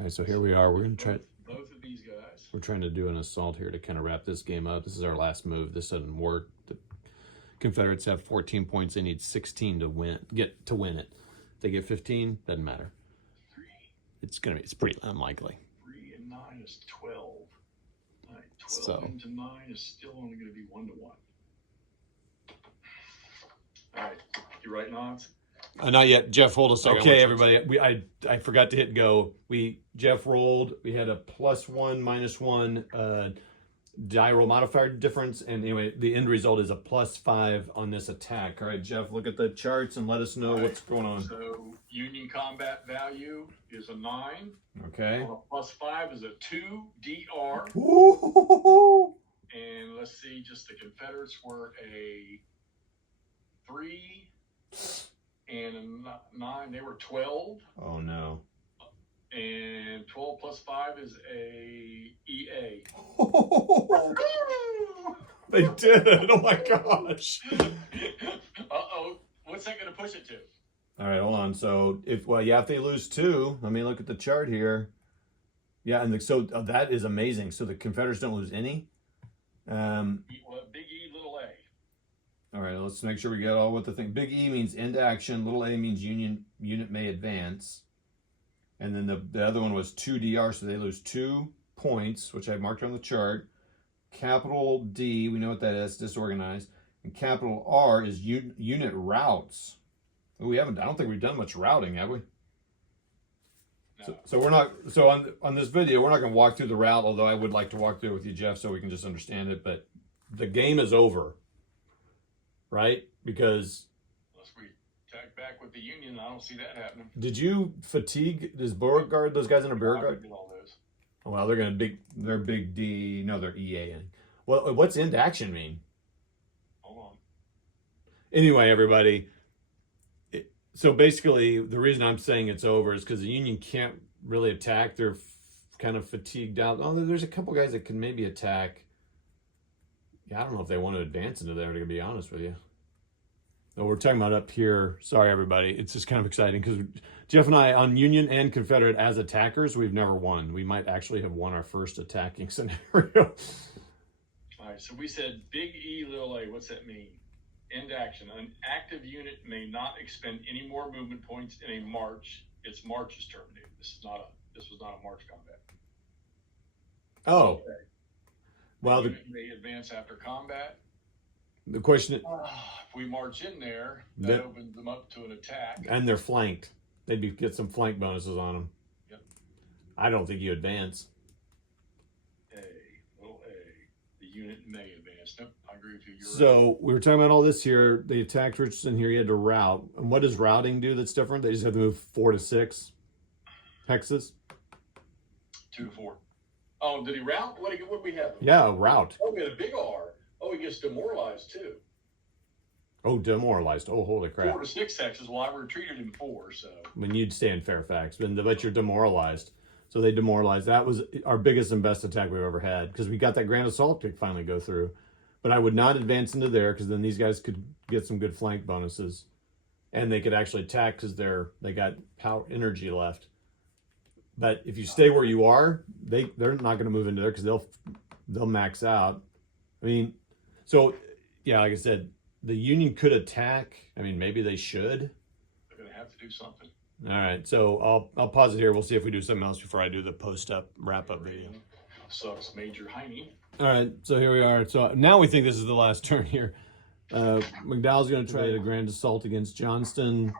All right, so here we are. We're going to try. Both of these guys. We're trying to do an assault here to kind of wrap this game up. This is our last move. This doesn't work. The Confederates have 14 points. They need 16 to win. Get to win it. If they get 15, doesn't matter. It's pretty unlikely. 3 and 9 is 12. All right, 12 into 9 is still only going to be 1 to 1. All right, you writing odds? Not yet. Jeff, hold a second. Okay, everybody. I forgot to hit go. Jeff rolled. We had a +1, -1 die roll modifier difference, and anyway, the end result is a +5 on this attack. All right, Jeff, look at the charts and let us know what's going on. So Union combat value is a 9. Okay. +5 is a 2 DR. Ooh. And let's see, just the Confederates were a 3 and a 9. They were 12. Oh no. And 12 + 5 is a EA. They did. Oh my gosh. Uh-oh. What's that going to push it to? All right, hold on. So if they lose 2, let me look at the chart here. Yeah, and that is amazing. So the Confederates don't lose any. Big E, little A. All right, let's make sure we get all what the thing. Big E means end action. Little A means unit may advance. And then the other one was 2 DR, so they lose 2 points, which I marked on the chart. Capital D, we know what that is, disorganized. And capital R is unit routes. I don't think we've done much routing, have we? No. So we're not, on this video, we're not going to walk through the route, although I would like to walk through it with you, Jeff, so we can just understand it. But the game is over, right? Because unless we attack back with the Union, I don't see that happening. did you fatigue those Beauregard, those guys in a Beauregard? Oh, well, they're big D. No, they're EA. Well, what's end action mean? Hold on. Anyway, everybody. So basically, the reason I'm saying it's over is because the Union can't really attack. They're kind of fatigued out. Oh, there's a couple guys that can maybe attack. Yeah, I don't know if they want to advance into there, to be honest with you. No, we're talking about up here. Sorry, everybody. It's just kind of exciting because Jeff and I, on Union and Confederate as attackers, we've never won. We might actually have won our first attacking scenario. All right, so we said big E, little a. What's that mean? End action. An active unit may not expend any more movement points in a march. Its march is terminated. This was not a march combat. Oh. Okay. Well, the unit may advance after combat. The question is, if we march in there, that opens them up to an attack. And they're flanked. They'd get some flank bonuses on them. Yep. I don't think you advance. Little a. The unit may advance. Nope, I agree with you. So we were talking about all this here. They attacked Richardson here. You had to route. And what does routing do that's different? They just have to move 4 to 6 hexes? 2 to 4. Oh, did he route? What did we have? Yeah, route. Oh, we had a big R. Oh, he gets demoralized too. Oh, demoralized. Oh, holy crap. 4 to 6 hexes. Well, I retreated in 4, so. When you'd stay in Fairfax, but you're demoralized. So they demoralized. That was our biggest and best attack we've ever had because we got that grand assault to finally go through. But I would not advance into there because then these guys could get some good flank bonuses. And they could actually attack because they got power energy left. But if you stay where you are, they're not going to move into there because they'll max out. I mean, so yeah, like I said, the Union could attack. I mean, maybe they should. They're going to have to do something. All right, so I'll pause it here. We'll see if we do something else before I do the post-up wrap-up video. Sucks, Major Heine. All right, so here we are. So now we think this is the last turn here. McDowell's going to try a grand assault against Johnston.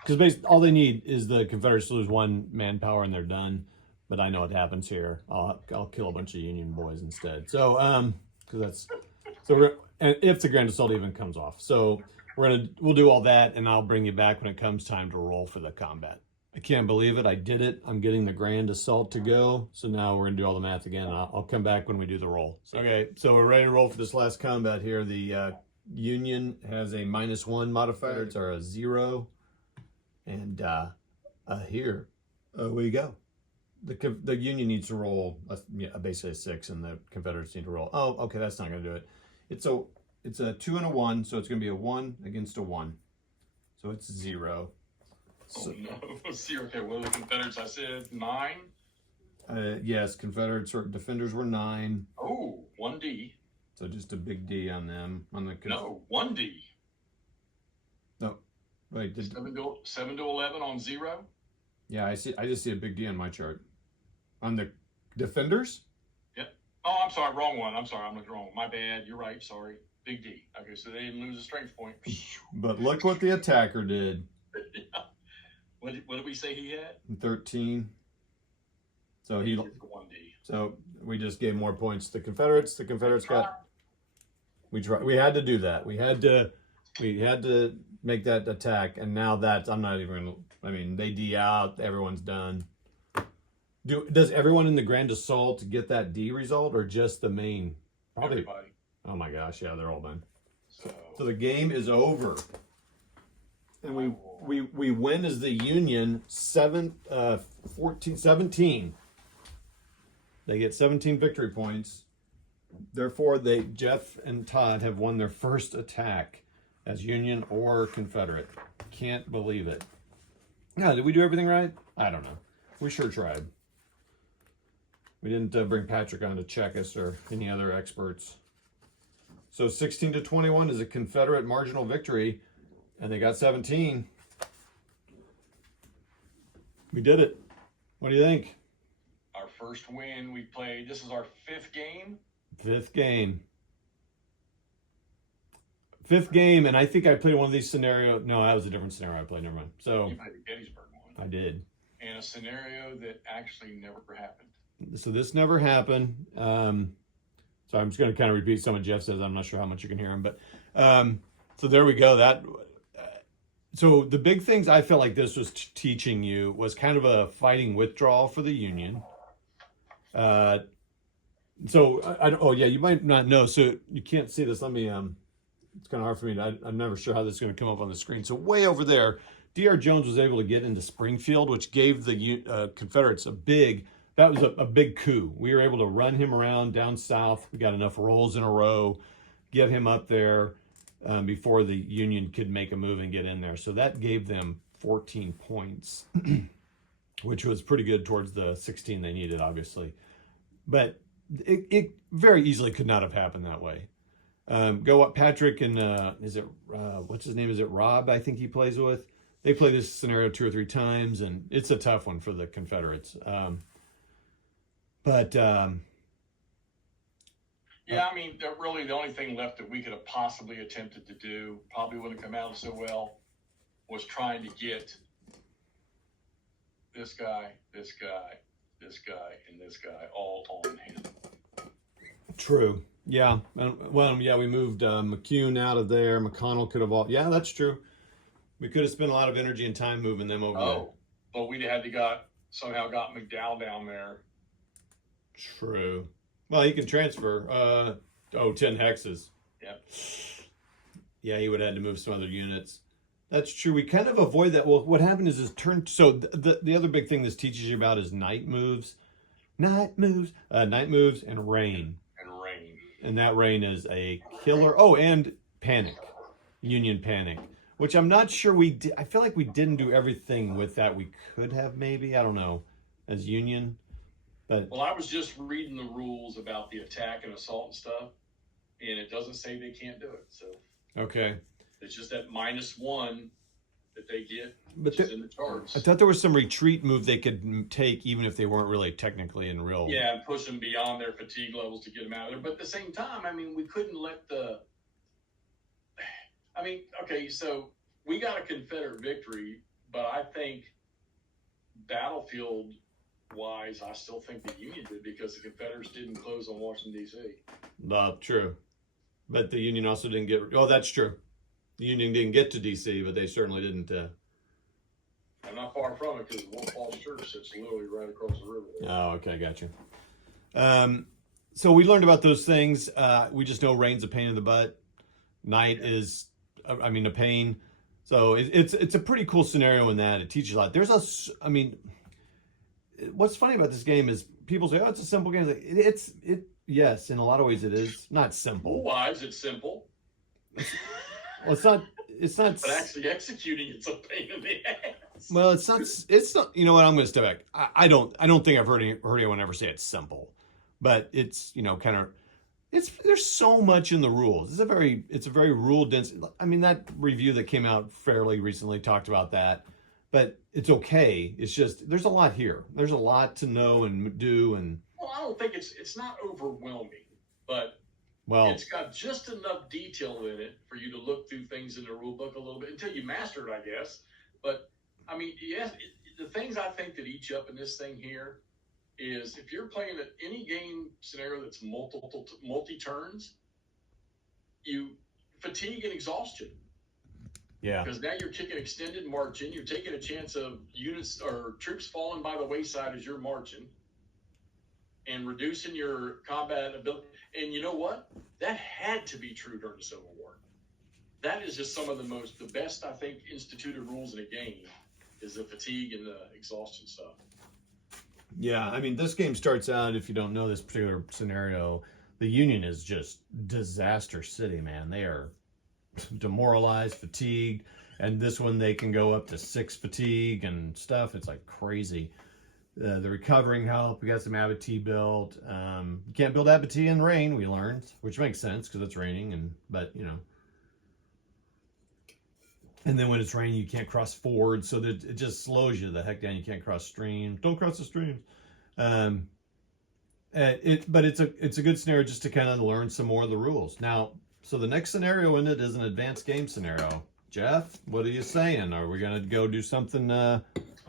Because basically all they need is the Confederates to lose 1 manpower and they're done. But I know what happens here. I'll kill a bunch of Union boys instead. So and if the grand assault even comes off. So we'll do all that and I'll bring you back when it comes time to roll for the combat. I can't believe it. I did it. I'm getting the grand assault to go. So now we're going to do all the math again. I'll come back when we do the roll. Okay, so we're ready to roll for this last combat here. The Union has a -1 modifier. It's a 0. And here we go. The Union needs to roll basically a 6, and the Confederates need to roll. Oh, okay, that's not going to do it. It's a 2 and a 1, so it's going to be a 1 against a 1. So it's 0. So, oh no, 0. Okay, well, the Confederates, I said 9. Yes, Confederates or defenders were 9. Oh, 1D. So just a big D on them. On the No, 1D. No, wait. 7 to 11 on 0. Yeah, I see. I just see a big D on my chart. On the defenders. Yep. Oh, I'm sorry. Wrong one. I'm sorry. I'm looking wrong. My bad. You're right. Sorry. Big D. Okay, so they didn't lose a strength point. But look what the attacker did. Yeah. What did we say he had? 13. So he. 1D. So we just gave more points to the Confederates. The Confederates got. We tried. We had to do that. We had to make that attack, and now that's. I'm not even. I mean, they D out. Everyone's done. Does everyone in the Grand Assault get that D result, or just the main? Probably. Everybody. Oh my gosh! Yeah, they're all done. So the game is over, and we win as the Union 17. They get 17 victory points. Therefore, Jeff and Todd have won their first attack as Union or Confederate. Can't believe it. Yeah, did we do everything right? I don't know. We sure tried. We didn't bring Patrick on to check us or any other experts. So 16 to 21 is a Confederate marginal victory, and they got 17. We did it. What do you think? Our first win we played. This is our 5th game. 5th game. 5th game, and I think I played one of these scenarios. No, that was a different scenario I played. Never mind. So You played the Gettysburg one. I did. And a scenario that actually never happened. So this never happened. So I'm just going to kind of repeat some of Jeff says. I'm not sure how much you can hear him, but so there we go. So the big things I felt like this was teaching you was kind of a fighting withdrawal for the Union. So you might not know. So you can't see this. Let me. It's kind of hard for me. I'm never sure how this is going to come up on the screen. So way over there, D.R. Jones was able to get into Springfield, which gave the Confederates a big coup. We were able to run him around down south. We got enough rolls in a row, get him up there before the Union could make a move and get in there. So that gave them 14 points, which was pretty good towards the 16 they needed, obviously. But it very easily could not have happened that way. Go up, Patrick and what's his name? Is it Rob? I think he plays with. They play this scenario 2 or 3 times, and it's a tough one for the Confederates. Yeah, I mean, really the only thing left that we could have possibly attempted to do, probably wouldn't have come out so well, was trying to get this guy, this guy, this guy, and this guy all on him. True. Yeah. Well, yeah, we moved McCune out of there. McConnell could have all. Yeah, that's true. We could have spent a lot of energy and time moving them over there. But we'd had to somehow got McDowell down there. True. Well, he can transfer. 10 hexes. Yep. Yeah, he would have had to move some other units. That's true. We kind of avoid that. Well, what happened is turn. So the other big thing this teaches you about is night moves, and rain. And that rain is a killer. Oh, and panic, Union panic, which I'm not sure we did. I feel like we didn't do everything with that. We could have maybe. I don't know, as Union. But well, I was just reading the rules about the attack and assault and stuff, and it doesn't say they can't do it. So okay, it's just that -1 that they get, but is in the charts. I thought there was some retreat move they could take even if they weren't really technically in real. Yeah, and push them beyond their fatigue levels to get them out of there. But at the same time, I mean, we couldn't let okay, so we got a Confederate victory, but I think battlefield-wise, I still think the Union did because the Confederates didn't close on Washington, D.C. No, true. But the Union also didn't get. Oh, that's true. The Union didn't get to D.C., but they certainly didn't. I'm not far from it because Wolf Falls Church sits literally right across the river there. Oh, okay, gotcha. So we learned about those things. We just know rain's a pain in the butt. Night is, a pain. So it's a pretty cool scenario in that it teaches a lot. What's funny about this game is people say, "Oh, it's a simple game." Yes, in a lot of ways it is not simple. Wise, it's simple. Well, it's not. But actually executing it's a pain in the ass. Well, it's not. It's not. You know what? I'm going to step back. I don't. I don't think I've heard anyone ever say it's simple, but it's kind of. It's there's so much in the rules. It's a very rule dense. I mean, that review that came out fairly recently talked about that, but it's okay. It's just there's a lot here. There's a lot to know and do, and Well, I don't think it's not overwhelming, but well, it's got just enough detail in it for you to look through things in the rule book a little bit until you master it, I guess. But I mean, yes, the things I think that eat you up in this thing here is if you're playing at any game scenario that's multi turns, you fatigue and exhaustion. yeah, Because now you're kicking extended marching, you're taking a chance of units or troops falling by the wayside as you're marching, and reducing your combat ability. And you know what? That had to be true during the Civil War. That is just some of the best, I think, instituted rules in a game is the fatigue and the exhaustion stuff. yeah. I mean, this game starts out. If you don't know this particular scenario, the Union is just disaster city, man. They are demoralized, fatigued, and this one they can go up to 6 fatigue and stuff. It's like crazy. The recovering help, we got some abattis built. You can't build abattis in rain, we learned, which makes sense because it's raining, but and then when it's raining, you can't cross fords, so that it just slows you the heck down. You can't cross streams. Don't cross the streams. But it's a good scenario just to kind of learn some more of the rules. Now, so the next scenario in it is an advanced game scenario. Jeff, what are you saying? Are we gonna go do something? I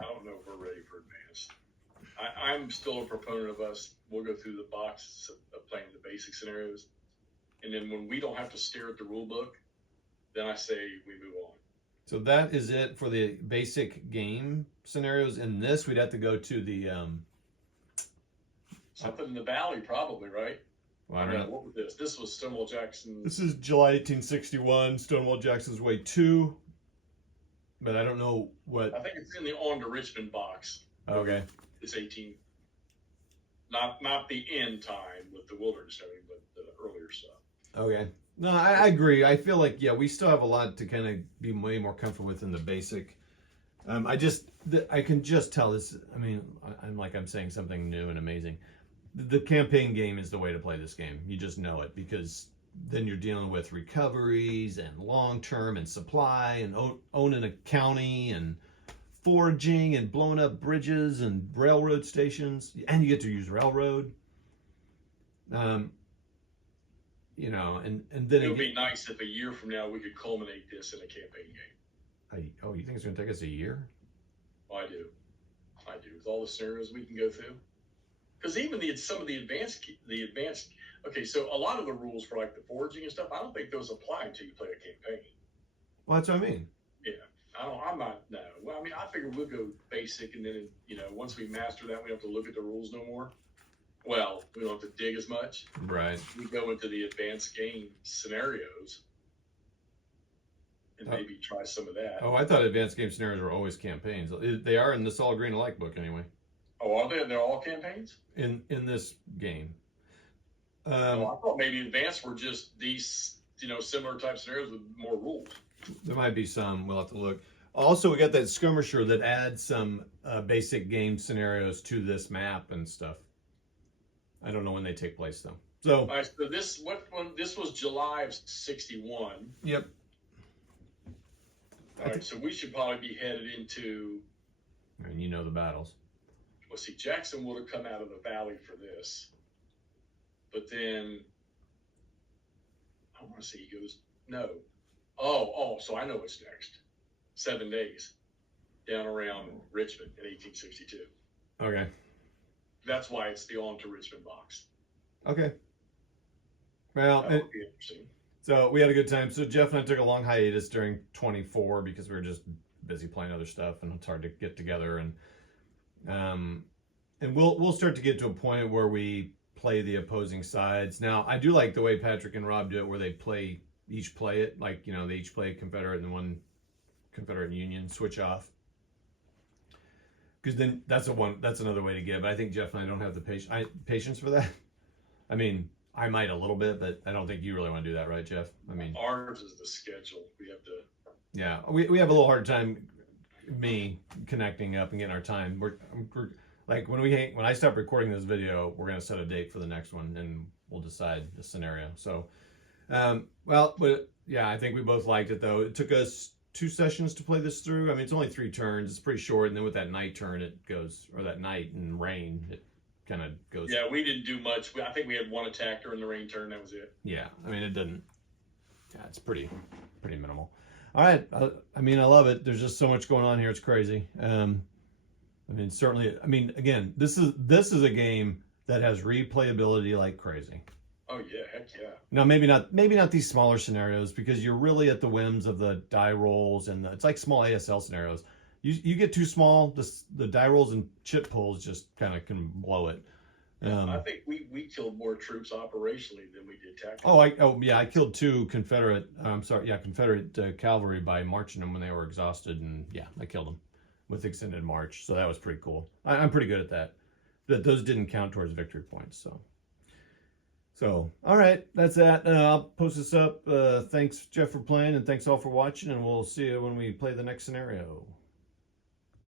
don't know if we're ready for advanced. I'm still a proponent of us. We'll go through the box of playing the basic scenarios, and then when we don't have to stare at the rule book, then I say we move on. So that is it for the basic game scenarios. In this, we'd have to go to the something in the valley, probably, right? well, I don't know. What was this? This was Stonewall Jackson. This is July 1861, Stonewall Jackson's Way 2. But I don't know what. I think it's in the On to Richmond box. Okay. It's 18. Not the end time with the wilderness and everything, but the earlier stuff. Okay. No, I agree. I feel like, yeah, we still have a lot to kind of be way more comfortable with in the basic. I can just tell this. I mean, I'm saying something new and amazing. The campaign game is the way to play this game. You just know it because then you're dealing with recoveries and long term and supply and owning a county and foraging and blowing up bridges and railroad stations, and you get to use railroad. And then it would be nice if a year from now we could culminate this in a campaign game. You think it's going to take us a year? Well, I do. With all the scenarios we can go through. Because even some of the advanced. Okay, so a lot of the rules for like the foraging and stuff, I don't think those apply until you play a campaign. Well, that's what I mean. Yeah, I'm not. No. Well, I mean, I figure we'll go basic, and then once we master that, we don't have to look at the rules no more. Well, we don't have to dig as much. Right. We go into the advanced game scenarios and maybe try some of that. Oh, I thought advanced game scenarios were always campaigns. They are in this All Green Alike book anyway. Oh, are they? They're all campaigns? In this game. I thought maybe advanced were just these, similar type scenarios with more rules. There might be some. We'll have to look. Also, we got that skirmisher that adds some basic game scenarios to this map and stuff. I don't know when they take place though. So, all right, so this was July of 61. Yep. All right, so we should probably be headed into. And you know the battles. Well, see, Jackson would have come out of the valley for this, but then I want to say he goes no. Oh, so I know what's next. 7 days down around Richmond in 1862. Okay. That's why it's the On to Richmond box. Okay. Well, that would be interesting. So we had a good time. So Jeff and I took a long hiatus during 24 because we were just busy playing other stuff and it's hard to get together. And we'll start to get to a point where we play the opposing sides. Now, I do like the way Patrick and Rob do it, where they each play it. Like, they each play Confederate and one Confederate and Union, switch off. Because then that's another way to get. But I think Jeff and I don't have the patience for that. I mean, I might a little bit, but I don't think you really want to do that, right, Jeff? I mean, ours is the schedule. We have to. Yeah, we have a little hard time me connecting up and getting our time. We're like when I stop recording this video, we're gonna set a date for the next one and we'll decide the scenario. So, but yeah, I think we both liked it though. It took us 2 sessions to play this through. I mean, it's only 3 turns. It's pretty short, and then with that night turn, it goes, or that night and rain, it kind of goes. Yeah, we didn't do much. I think we had 1 attack during the rain turn. That was it. Yeah, I mean, it didn't. Yeah, it's pretty minimal. All right, I mean, I love it. There's just so much going on here. It's crazy. I mean, certainly. I mean, again, this is a game that has replayability like crazy. Oh yeah, heck yeah. Now, maybe not these smaller scenarios because you're really at the whims of the die rolls and it's like small ASL scenarios. You get too small, the die rolls and chip pulls just kind of can blow it. I think we killed more troops operationally than we did tactically. I killed 2 Confederate. Confederate cavalry by marching them when they were exhausted, and yeah, I killed them with extended march. So that was pretty cool. I'm pretty good at that. Those didn't count towards victory points. So all right, that's that. I'll post this up. Thanks, Jeff, for playing, and thanks all for watching. And we'll see you when we play the next scenario.